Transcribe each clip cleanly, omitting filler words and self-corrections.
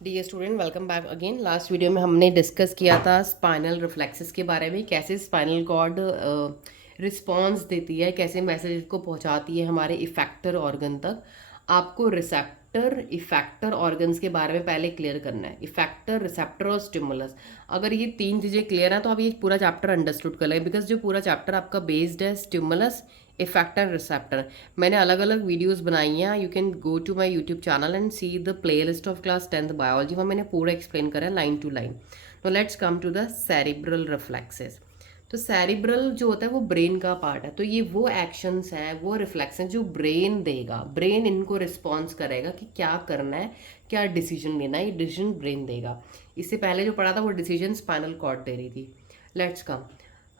Dear student, welcome back again. Last video में हमने discuss किया था स्पाइनल रिफ्लेक्सेस के बारे में, कैसे स्पाइनल कॉर्ड रिस्पॉन्स देती है, कैसे मैसेज को पहुंचाती है हमारे इफेक्टर ऑर्गन तक। आपको रिसेप्टर इफेक्टर ऑर्गन्स के बारे में पहले क्लियर करना है, इफेक्टर, रिसेप्टर और स्टिमुलस। अगर ये तीन चीज़ें क्लियर हैं तो आप ये पूरा चैप्टर अंडरस्टूड कर लें, बिकॉज जो पूरा चैप्टर आपका बेस्ड है स्टिमुलस, इफेक्टर, रिसेप्टर। मैंने अलग अलग वीडियोस बनाई हैं, you can go to my YouTube channel and see the play list of class 10th biology, वहाँ मैंने पूरा एक्सप्लेन करा है लाइन टू लाइन। तो let's come to the cerebral reflexes. तो सेरिब्रल जो होता है वो ब्रेन का पार्ट है, तो ये वो एक्शंस हैं, वो रिफ्लेक्शन जो ब्रेन देगा, ब्रेन इनको रिस्पॉन्स करेगा कि क्या करना है, क्या डिसीजन लेना है, ये डिसीजन ब्रेन देगा। इससे पहले जो पढ़ा था वो डिसीजन स्पाइनल कॉर्ड दे रही थी। Let's come,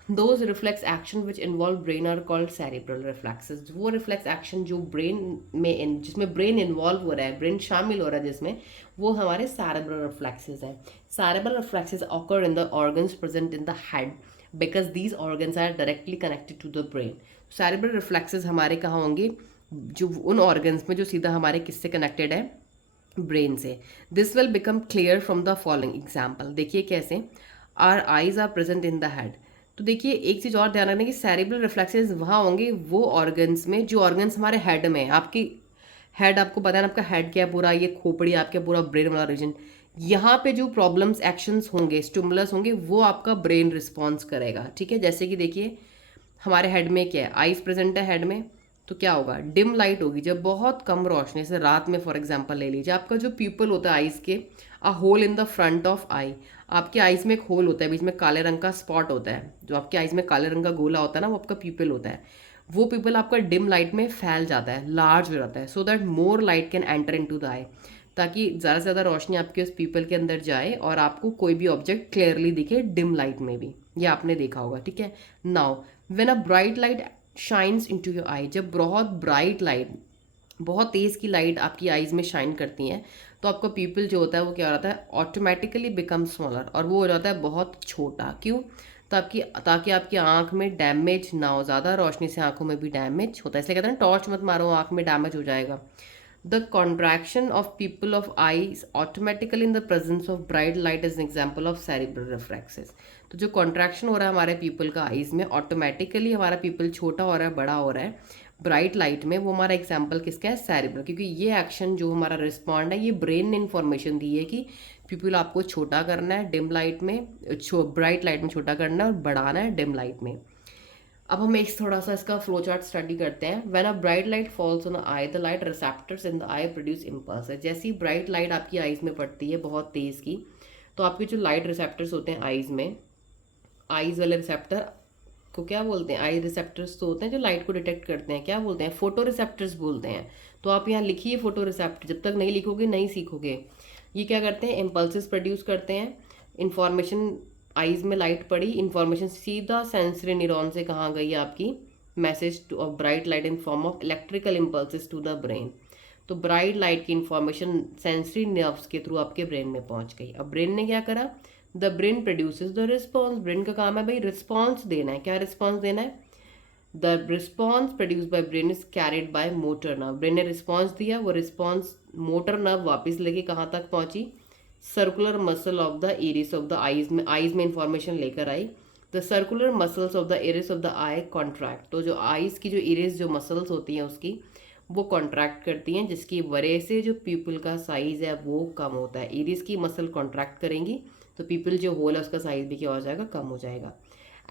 those reflex action which involve brain are called cerebral reflexes। वो reflex action जो brain में जिसमें brain involve हो रहा है, brain शामिल हो रहा है जिसमें, वो हमारे cerebral reflexes हैं। cerebral reflexes occur in the organs present in the head because these organs are directly connected to the brain। cerebral reflexes हमारे कहाँ होंगे? जो उन organs में जो सीधा हमारे किससे कनेक्टेड है, ब्रेन से। This will become clear from the following example. देखिए कैसे, our eyes are present in the head. तो देखिए एक चीज़ और ध्यान रखना कि सेरिब्रल रिफ्लेक्सेस वहाँ होंगे वो ऑर्गन्स में जो ऑर्गन्स हमारे हेड में है। आपकी हेड, आपको पता है ना आपका हेड क्या है, पूरा ये खोपड़ी, आपके पूरा ब्रेन वाला रीजन। यहाँ पे जो प्रॉब्लम्स एक्शंस होंगे, स्टिमुलस होंगे, वो आपका ब्रेन रिस्पॉन्स करेगा। ठीक है, जैसे कि देखिए हमारे हेड में क्या है, आइज प्रेजेंट है हेड में, तो क्या होगा, डिम लाइट होगी जब बहुत कम रोशनी से रात में। फॉर एग्जांपल ले लीजिए, आपका जो प्यूपल होता है आइज के, a hole in the front of eye. आपके आइज में एक होल होता है, बीच में काले रंग का स्पॉट होता है, जो आपके आइज में काले रंग का गोला होता है ना, वो आपका प्यूपल होता है। वो प्यूपल आपका डिम लाइट में फैल जाता है, लार्ज हो जाता है, so that more light can enter into the eye, ताकि ज़्यादा से ज़्यादा रोशनी आपके उस पीपल के अंदर जाए और आपको कोई भी ऑब्जेक्ट क्लियरली दिखे डिम लाइट में भी। ये आपने देखा होगा। ठीक है, now when a bright light shines into your eye, जब बहुत ब्राइट लाइट, बहुत तेज़ की लाइट आपकी आईज में शाइन करती हैं, तो आपका पीपल जो होता है वो क्या हो जाता है, ऑटोमेटिकली बिकम स्मॉलर, और वो हो जाता है बहुत छोटा। क्यों? ताकि आपकी आंख में डैमेज ना हो। ज़्यादा रोशनी से आंखों में भी डैमेज होता है, इसलिए कहते हैं टॉर्च मत मारो, आंख में डैमेज हो जाएगा। The contraction of pupil of eyes automatically in the presence of bright light is an example of cerebral reflexes। तो जो कॉन्ट्रैक्शन हो रहा है हमारे पीपल का आइज में, ऑटोमेटिकली हमारा पीपल छोटा हो रहा है, बड़ा हो रहा है ब्राइट लाइट में, वो हमारा एग्जाम्पल किसका है, सेरिब्रल। क्योंकि ये एक्शन जो हमारा रिस्पॉन्ड है, ये ब्रेन ने इन्फॉर्मेशन दी है कि पीपल आपको छोटा करना है डिम लाइट में, ब्राइट लाइट में छोटा करना है और बढ़ाना है डिम लाइट में। अब हम एक थोड़ा सा इसका फ्लो चार्ट स्टडी करते हैं। When a bright light falls on I, the light receptors in the I produce impulse. जैसी ब्राइट लाइट आपकी आईज में पड़ती है बहुत तेज़ की, तो आपके जो लाइट रिसेप्टर्स होते हैं आईज में, आईज वाले रिसेप्टर को क्या बोलते हैं, आई रिसेप्टर्स तो होते हैं जो लाइट को डिटेक्ट करते हैं, क्या बोलते हैं, फोटो रिसेप्टर्स बोलते हैं। तो आप यहाँ लिखिए फोटो रिसेप्टर, जब तक नहीं लिखोगे नहीं सीखोगे। ये क्या करते हैं, इम्पल्सेस प्रोड्यूस करते हैं, इंफॉर्मेशन, आईज में लाइट पड़ी, इंफॉर्मेशन सीधा सेंसरी न्यूरॉन से कहाँ गई आपकी, message to of bright light in form of electrical impulses to the brain. तो ब्राइट लाइट की इंफॉर्मेशन सेंसरी नर्व्स के थ्रू आपके ब्रेन में पहुंच गई। अब ब्रेन ने क्या करा, the brain produces the response. Brain का काम है भाई रिस्पॉन्स देना है। क्या रिस्पॉन्स देना है, the response produce by brain is carried by motor nerve. Brain ने रिस्पॉन्स दिया, वो रिस्पॉन्स मोटर नर्व वापस लेके कहाँ तक पहुंची, circular muscle of the iris of the eyes में, आईज में इंफॉर्मेशन लेकर आई। The circular muscles of the iris of the eye contract. तो जो आईज की जो इरिस जो मसल्स होती हैं उसकी, वो कॉन्ट्रैक्ट करती हैं, जिसकी वजह से जो पीपल का साइज है वो कम होता है। इरिस की मसल कॉन्ट्रैक्ट करेंगी तो पीपल जो होल है उसका साइज भी क्या हो जाएगा, कम हो जाएगा।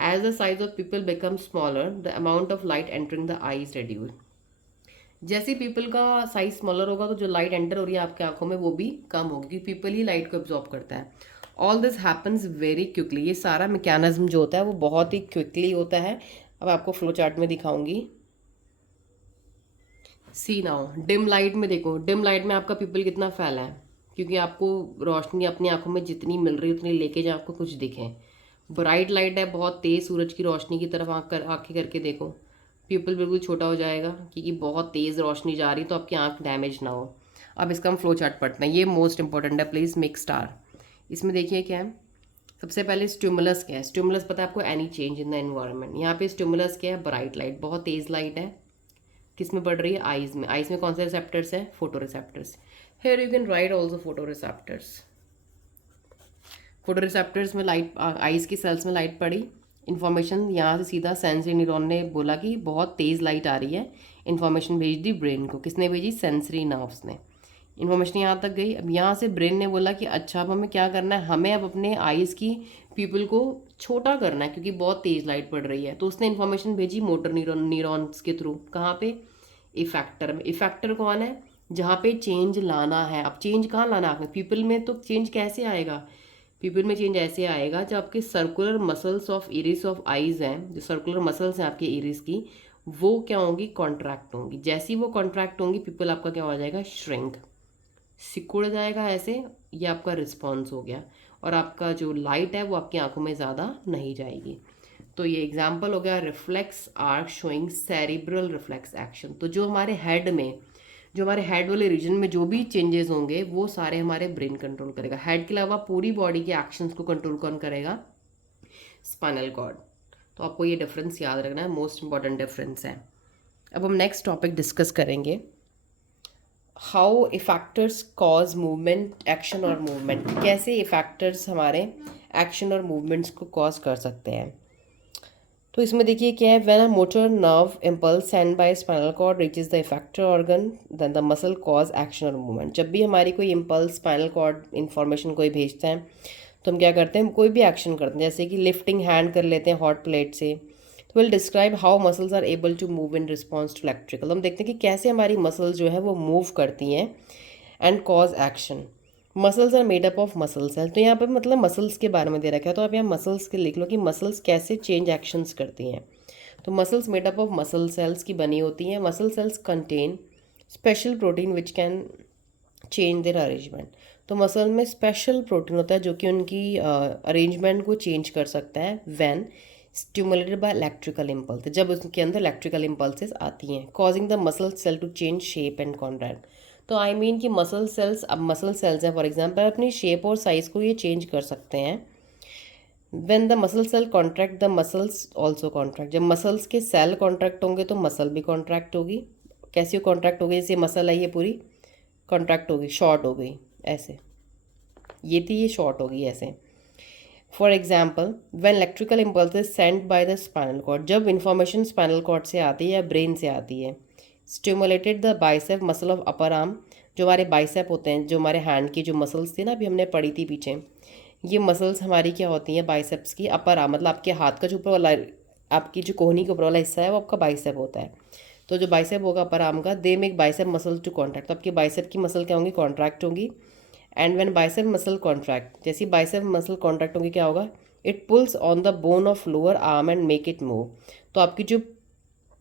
As the size of pupil become smaller, the amount of light entering the eye is reduced। जैसे पीपल का साइज स्मॉलर होगा तो जो लाइट एंटर हो रही है आपकी आंखों में वो भी कम होगी, क्योंकि पीपल ही लाइट को एब्जॉर्ब करता है। All this happens very quickly. ये सारा मैकेनिज्म जो होता है वो बहुत ही क्विकली होता है। अब आपको फ्लो चार्ट में दिखाऊंगी। सी नाउ, डिम लाइट में देखो, डिम लाइट में आपका पीपल कितना फैला है, क्योंकि आपको रोशनी अपनी आंखों में जितनी मिल रही है उतनी लेके जाए आपको कुछ दिखे। ब्राइट लाइट है, बहुत तेज़ सूरज की रोशनी की तरफ आंखें करके देखो, पीपल बिल्कुल छोटा हो जाएगा, क्योंकि बहुत तेज़ रोशनी जा रही है तो आपकी आंख डैमेज ना हो। अब इसका हम फ्लो चार्ट पढ़ते हैं, ये मोस्ट इंपॉर्टेंट है, प्लीज़ मेक स्टार। इसमें देखिए क्या है, सबसे पहले स्टिमुलस क्या है। स्टिमुलस पता है आपको, any change in the environment. यहाँ पे स्टिमुलस क्या है, ब्राइट लाइट, बहुत तेज़ लाइट है, किस में पड़ रही है, आइज़ में। आइज़ में कौन से रिसेप्टर्स हैं, photo receptors. Here you can write also photoreceptors. Photoreceptors में लाइट, आइज़ की सेल्स में लाइट पड़ी, इन्फॉर्मेशन यहाँ से सीधा सेंसरी न्यूरॉन ने बोला कि बहुत तेज़ लाइट आ रही है, इन्फॉर्मेशन भेज दी ब्रेन को। किसने भेजी? सेंसरी नर्व्स ने। इन्फॉर्मेशन यहाँ तक गई। अब यहाँ से ब्रेन ने बोला कि अच्छा अब हमें क्या करना है, हमें अब अपने आइज़ की पीपल को छोटा करना है क्योंकि बहुत तेज़ लाइट पड़ रही है। तो उसने इन्फॉर्मेशन भेजी मोटर न्यूरॉन्स के थ्रू। कहाँ पे? इफेक्टर में। इफेक्टर कौन है? जहाँ पे चेंज लाना है। अब चेंज कहाँ लाना है आपने? पीपल में तो चेंज कैसे आएगा? पीपल में चेंज ऐसे आएगा जब आपके circular muscles of iris of eyes हैं, जो सर्कुलर मसल्स हैं आपके इरिस की, वो क्या होंगी? कॉन्ट्रैक्ट होंगी। जैसे ही वो कॉन्ट्रैक्ट होंगी पीपल आपका क्या हो जाएगा? श्रिंक, सिकुड़ जाएगा ऐसे। ये आपका रिस्पॉन्स हो गया और आपका जो लाइट है वो आपकी आंखों में ज़्यादा नहीं जाएगी। तो ये एग्जाम्पल हो गया reflex arc showing cerebral reflex action. तो जो हमारे हेड में, जो हमारे हेड वाले रीजन में जो भी चेंजेस होंगे वो सारे हमारे ब्रेन कंट्रोल करेगा। हेड के अलावा पूरी बॉडी के एक्शंस को कंट्रोल कौन करेगा? Spinal cord. तो आपको ये डिफरेंस याद रखना है, मोस्ट इंपॉर्टेंट डिफरेंस है। अब हम नेक्स्ट टॉपिक डिस्कस करेंगे, how effectors cause movement, action और मूवमेंट। कैसे इफेक्टर्स हमारे एक्शन और मूवमेंट्स को कॉज कर सकते हैं। तो इसमें देखिए क्या है, when a motor nerve impulse send by spinal cord reaches the effector organ then the muscle cause action और मूवमेंट। जब भी हमारी कोई इम्पल्स स्पाइनल कॉर्ड इन्फॉर्मेशन कोई भेजता है तो हम क्या करते हैं? कोई भी एक्शन करते हैं, जैसे कि लिफ्टिंग हैंड कर लेते हैं हॉट प्लेट से। तो will describe how muscles are able to move in response to electrical. हम देखते हैं कि कैसे हमारी मसल्स जो है वो मूव करती हैं and cause action. Muscles are made up of muscle cells. तो यहाँ पर मतलब मसल्स के बारे में दे रखा है, तो आप यहाँ मसल्स के लिख लो कि मसल्स कैसे चेंज एक्शंस करती हैं। तो muscles made up of muscle sales की बनी होती हैं। Muscle cells contain special protein which can change their arrangement. तो मसल में स्पेशल प्रोटीन होता है जो कि उनकी अरेंजमेंट को चेंज कर सकता है when stimulated by electrical impulse, जब उसके अंदर इलेक्ट्रिकल इम्पल्सेस आती हैं, causing the muscle cell to change shape and contract. तो आई मीन कि मसल सेल्स, अब मसल सेल्स हैं फॉर एग्जांपल, अपनी शेप और साइज़ को ये चेंज कर सकते हैं। When the muscle cell contract the muscles also contract. जब मसल्स के सेल कॉन्ट्रैक्ट होंगे तो मसल भी कॉन्ट्रैक्ट होगी। कैसी कॉन्ट्रैक्ट होगी? जैसे मसल है ये पूरी कॉन्ट्रैक्ट हो गई, शॉर्ट हो गई ऐसे, ये थी, ये शॉर्ट हो गई ऐसे। For example when electrical impulse is send by the spinal cord, जब इंफॉर्मेशन स्पाइनल कॉर्ड से आती है या ब्रेन से आती है, stimulated the bicep muscle of upper arm. जो हमारे बाइसेप होते हैं, जो हमारे हैंड की जो मसल्स थी ना, अभी हमने पढ़ी थी पीछे, ये मसल्स हमारी क्या होती हैं? बाइसेप्स की अपर आर्म, मतलब आपके हाथ का जो ऊपर वाला, आपकी जो कोहनी के ऊपर वाला हिस्सा है वो आपका बाइसेप होता है। तो जो बाइसेप होगा अपर आर्म का, they make bicep muscle to contract. तो आपकी बाइसेप की मसल क्या होंगी? कॉन्ट्रैक्ट होंगी। And when bicep muscle contract, जैसी बाइसेप मसल कॉन्ट्रैक्ट होंगी क्या होगा? It pulls on the bone of lower arm and make it move. तो आपकी जो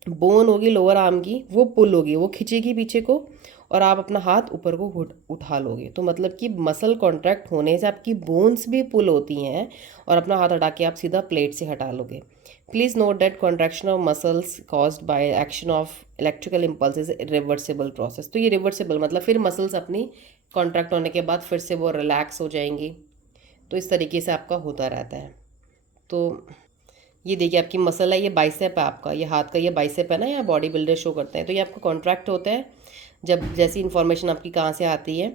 बोन होगी लोअर आर्म की वो पुल होगी, वो खींचेगी पीछे को और आप अपना हाथ ऊपर को उठा लोगे। तो मतलब कि मसल कॉन्ट्रैक्ट होने से आपकी बोन्स भी पुल होती हैं और अपना हाथ हटा के आप सीधा प्लेट से हटा लोगे। Please note that contraction of muscles caused by action of electrical impulse is reversible process. तो ये रिवर्सिबल मतलब फिर मसल्स अपनी कॉन्ट्रैक्ट होने के बाद फिर से वो रिलैक्स हो जाएंगी। तो इस तरीके से आपका होता रहता है। तो ये देखिए आपकी मसल है, ये बाइसेप है आपका, ये हाथ का ये बाइसेप है ना, यहाँ बॉडी बिल्डर शो करते हैं। तो ये आपका कॉन्ट्रैक्ट होता है जब जैसी इन्फॉर्मेशन आपकी कहाँ से आती है?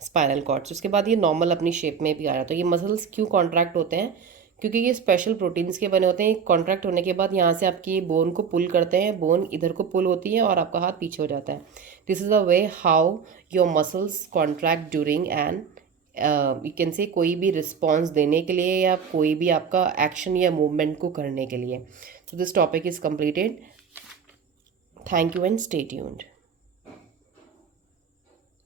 स्पाइनल कॉर्ड से। उसके बाद ये नॉर्मल अपनी शेप में भी आ रहा है। तो ये मसल्स क्यों कॉन्ट्रैक्ट होते हैं? क्योंकि ये स्पेशल प्रोटीन्स के बने होते हैं। कॉन्ट्रैक्ट होने के बाद यहाँ से आपकी बोन को पुल करते हैं, बोन इधर को पुल होती है और आपका हाथ पीछे हो जाता है। This is the way how your muscles contract during and you can say कोई भी रिस्पॉन्स देने के लिए या कोई भी आपका एक्शन या मूवमेंट को करने के लिए। तो this topic is completed. Thank you and stay tuned.